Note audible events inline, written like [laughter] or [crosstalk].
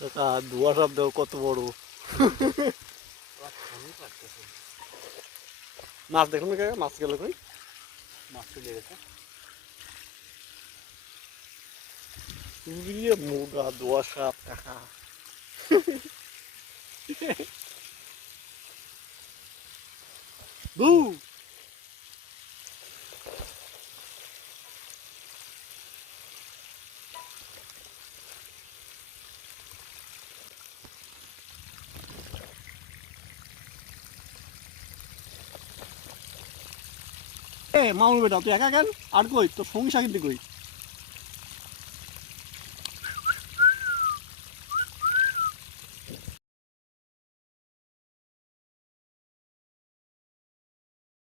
কাকা দুয়া সব দেও কত বড়। মাছ দেখুন কাকা মাছ গেল কই? মাছ চলে গেছে। উড়িয়ে মুগা দোয়া সাপ কাকা। [laughs] বু এ মা বেটা তুই একা কেন? আর কই? তোর সঙ্গী সাকিন্দি কই?